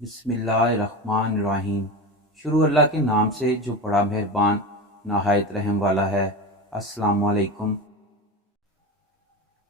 بسم اللہ الرحمن الرحیم۔ شروع اللہ کے نام سے جو بڑا مہربان نہایت رحم والا ہے۔ السلام علیکم۔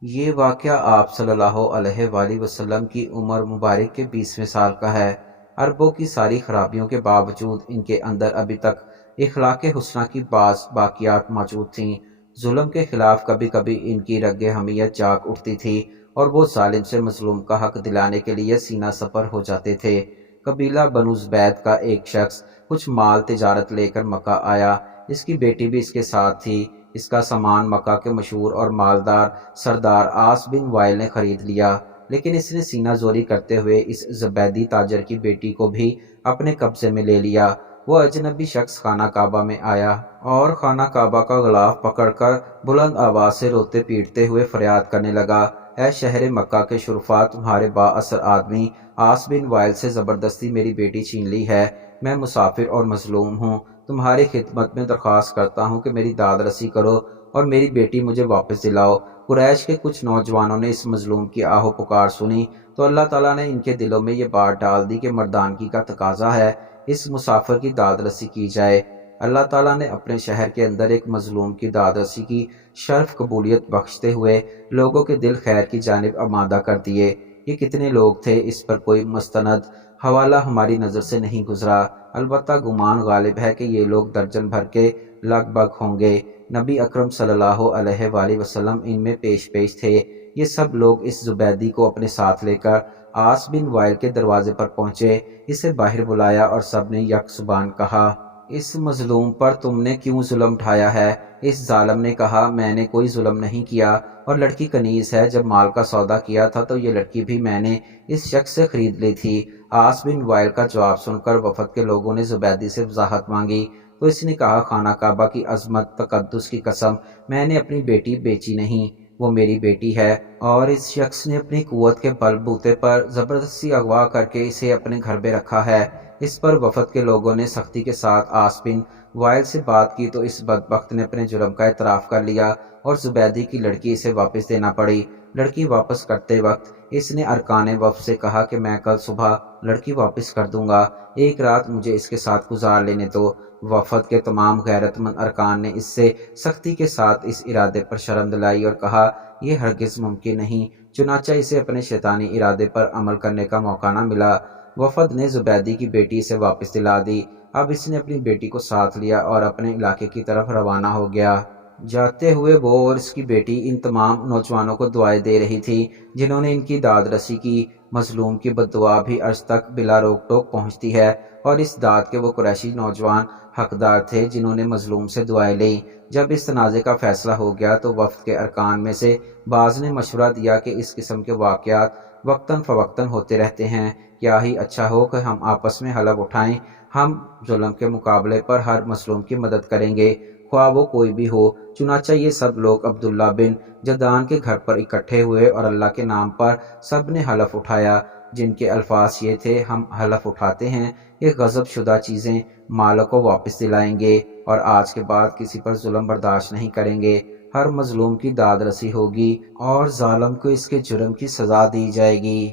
یہ واقعہ آپ صلی اللہ علیہ وآلہ وسلم کی عمر مبارک کے 20ویں سال کا ہے۔ عربوں کی ساری خرابیوں کے باوجود ان کے اندر ابھی تک اخلاق حسنہ کی بعض باقیات موجود تھیں۔ ظلم کے خلاف کبھی کبھی ان کی رگ حمیت جاگ اٹھتی تھی اور وہ ظالم سے مظلوم کا حق دلانے کے لیے سینہ سپر ہو جاتے تھے۔ قبیلہ بنو زبید کا ایک شخص کچھ مال تجارت لے کر مکہ آیا۔ اس کی بیٹی بھی اس کے ساتھ تھی۔ اس کا سامان مکہ کے مشہور اور مالدار سردار عاص بن وائل نے خرید لیا، لیکن اس نے سینہ زوری کرتے ہوئے اس زبیدی تاجر کی بیٹی کو بھی اپنے قبضے میں لے لیا۔ وہ اجنبی شخص خانہ کعبہ میں آیا اور خانہ کعبہ کا غلاف پکڑ کر بلند آواز سے روتے پیٹتے ہوئے فریاد کرنے لگا، اے شہر مکہ کے شرفاء، تمہارے با اثر آدمی عاص بن وائل سے زبردستی میری بیٹی چھین لی ہے۔ میں مسافر اور مظلوم ہوں، تمہاری خدمت میں درخواست کرتا ہوں کہ میری داد رسی کرو اور میری بیٹی مجھے واپس دلاؤ۔ قریش کے کچھ نوجوانوں نے اس مظلوم کی آہ و پکار سنی تو اللہ تعالیٰ نے ان کے دلوں میں یہ بات ڈال دی کہ مردانگی کا تقاضا ہے، اس مسافر کی داد رسی کی جائے۔ اللہ تعالیٰ نے اپنے شہر کے اندر ایک مظلوم کی داد رسی کی شرف قبولیت بخشتے ہوئے لوگوں کے دل خیر کی جانب آمادہ کر دیے۔ یہ کتنے لوگ تھے، اس پر کوئی مستند حوالہ ہماری نظر سے نہیں گزرا، البتہ گمان غالب ہے کہ یہ لوگ درجن بھر کے لگ بھگ ہوں گے۔ نبی اکرم صلی اللہ علیہ وآلہ وسلم ان میں پیش تھے۔ یہ سب لوگ اس زبیدی کو اپنے ساتھ لے کر عاص بن وائل کے دروازے پر پہنچے۔ اسے باہر بلایا اور سب نے یک زبان کہا، اس مظلوم پر تم نے کیوں ظلم ڈھایا ہے؟ اس ظالم نے کہا، میں نے کوئی ظلم نہیں کیا اور لڑکی کنیز ہے، جب مال کا سودا کیا تھا تو یہ لڑکی بھی میں نے اس شخص سے خرید لی تھی۔ عاص بن وائل کا جواب سن کر وفد کے لوگوں نے زبیدی سے وضاحت مانگی تو اس نے کہا، خانہ کعبہ کی عظمت تقدس کی قسم، میں نے اپنی بیٹی بیچی نہیں، وہ میری بیٹی ہے اور اس شخص نے اپنی قوت کے بل بوتے پر زبردستی اغوا کر کے اسے اپنے گھر میں رکھا ہے۔ اس پر وفد کے لوگوں نے سختی کے ساتھ عاص بن وائل سے بات کی تو اس بدبخت نے اپنے جرم کا اعتراف کر لیا اور زبیدی کی لڑکی اسے واپس دینا پڑی۔ لڑکی واپس کرتے وقت اس نے ارکان وفد سے کہا کہ میں کل صبح لڑکی واپس کر دوں گا، ایک رات مجھے اس کے ساتھ گزار لینے دو۔ وفد کے تمام غیرت مند ارکان نے اس سے سختی کے ساتھ اس ارادے پر شرم دلائی اور کہا، یہ ہرگز ممکن نہیں، چنانچہ اسے اپنے شیطانی ارادے پر عمل کرنے کا موقع نہ ملا۔ وفد نے زبیدی کی بیٹی اسے واپس دلا دی۔ اب اس نے اپنی بیٹی کو ساتھ لیا اور اپنے علاقے کی طرف روانہ ہو گیا۔ جاتے ہوئے وہ اور اس کی بیٹی ان تمام نوجوانوں کو دعائیں دے رہی تھی جنہوں نے ان کی داد رسی کی۔ مظلوم کی بددعا بھی عرش تک بلا روک ٹوک پہنچتی ہے اور اس داد کے وہ قریشی نوجوان حقدار تھے جنہوں نے مظلوم سے دعائیں لیں۔ جب اس تنازع کا فیصلہ ہو گیا تو وفد کے ارکان میں سے بعض نے مشورہ دیا کہ اس قسم کے واقعات وقتاً فوقتاً ہوتے رہتے ہیں، کیا ہی اچھا ہو کہ ہم آپس میں حلف اٹھائیں، ہم ظلم کے مقابلے پر ہر مظلوم کی مدد کریں گے، خواہ وہ کوئی بھی ہو۔ چنانچہ یہ سب لوگ عبداللہ بن جدعان کے گھر پر اکٹھے ہوئے اور اللہ کے نام پر سب نے حلف اٹھایا، جن کے الفاظ یہ تھے، ہم حلف اٹھاتے ہیں کہ غصب شدہ چیزیں مالک کو واپس دلائیں گے اور آج کے بعد کسی پر ظلم برداشت نہیں کریں گے، ہر مظلوم کی داد رسی ہوگی اور ظالم کو اس کے جرم کی سزا دی جائے گی۔